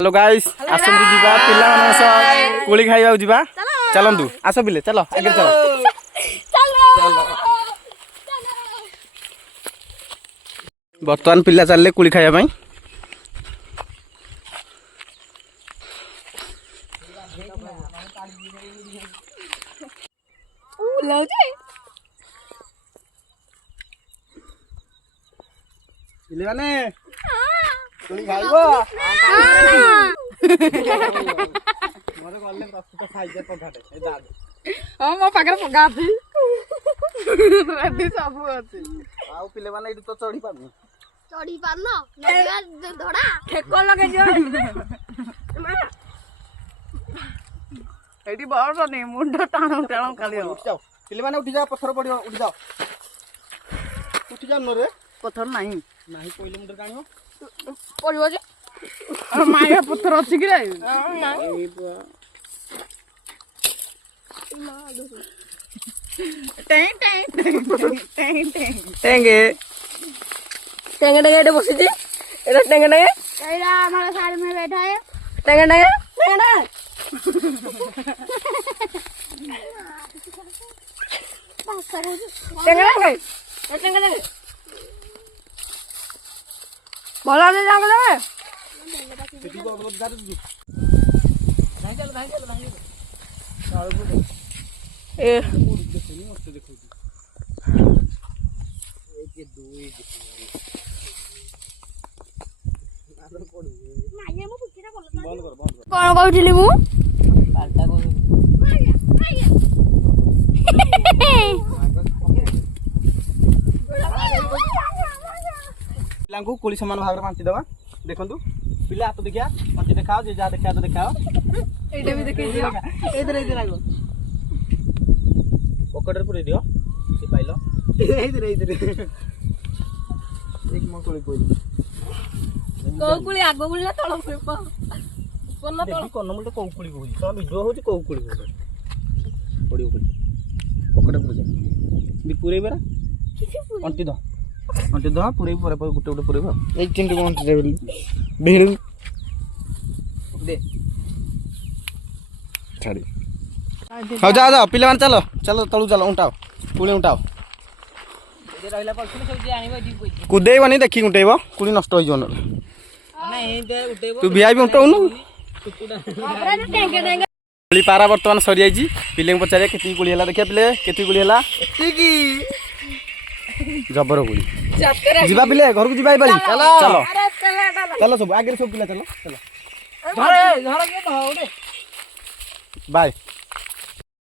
Hello guys आसंतु जीवा पिला मानन सह कोली खाइबा जीवा चलंतु आसो बिले चलो आगे चलो चलो वर्तमान पिला चलले कोली खाइबा पई पिले माने कोली खाइबो मोर गल्ले प्रस्तुत खाइजे पगाटे ए दाद हां मो पाकर पगाती रेडी सब अछि आउ पिले माने इडु तो चढ़ी पारनो नदिया धडा ठेको लगे जो एडी बड़ ने मुंड टाणो टाणो खाली उठ जाओ पिले माने उठ जाओ पत्थर पडियो उठ जाओ न रे पत्थर नाही नाही कोइले मुंड टाणियो पडियो जे माया पत्थर अछि कि रे नाही टें टेंगे टेंगे टेंगे बसी जी एरा टेंगे एरा हमारा साइड में बैठा है टेंगे टेंगे बोला नहीं जाओगे कितनी को मतलब दारू दी नहीं चल ए देखो मस्त देखो एक के दो एक आदर पड़ माये मो पुकिरा बोल कर कोन कहउथिली मु पाल्टा को पिलांको कोली समान भाग रे बांटी दवा देखंतु पिला हाथ देखिया बांटी देखाओ जे जा देखा तो देखाओ एटा भी देखै दियो इधर आगो पकड़र पुरे दियो से पाइलो इधर एक म कोली कोकुली आगो बुलिया तळ पेप कोन तळ कोन मुल कोकुली कोली तो वीडियो होची कोकुली कोली पडियो कोली पकड़र पुरे बि पुरे बेरा अंटी दो पुरे पर गुटे गुटे पुरे एक चिंटी को अंटी दे भेड़ दे छाड़ी हो जा पिले मान चलो चलो तळु चलो उठाओ पुले उठाओ जे रहला पछुन सब जे आनिबो दी कोइ कुदेइबो नै देखि उठेइबो कुली नष्ट होई जोन नै दे उठेइबो तू वीआईपी उठाउनु कुली पारा वर्तमान सरी आइजी पिले पचारे केती कुली हला देखिया पिले केती कुली हला एतिकी जबर कुली जीवा पिले घर को जीवा बारी चलो चलो सब आगे सब पिला चलो चलो धरे धरे के तो बाय।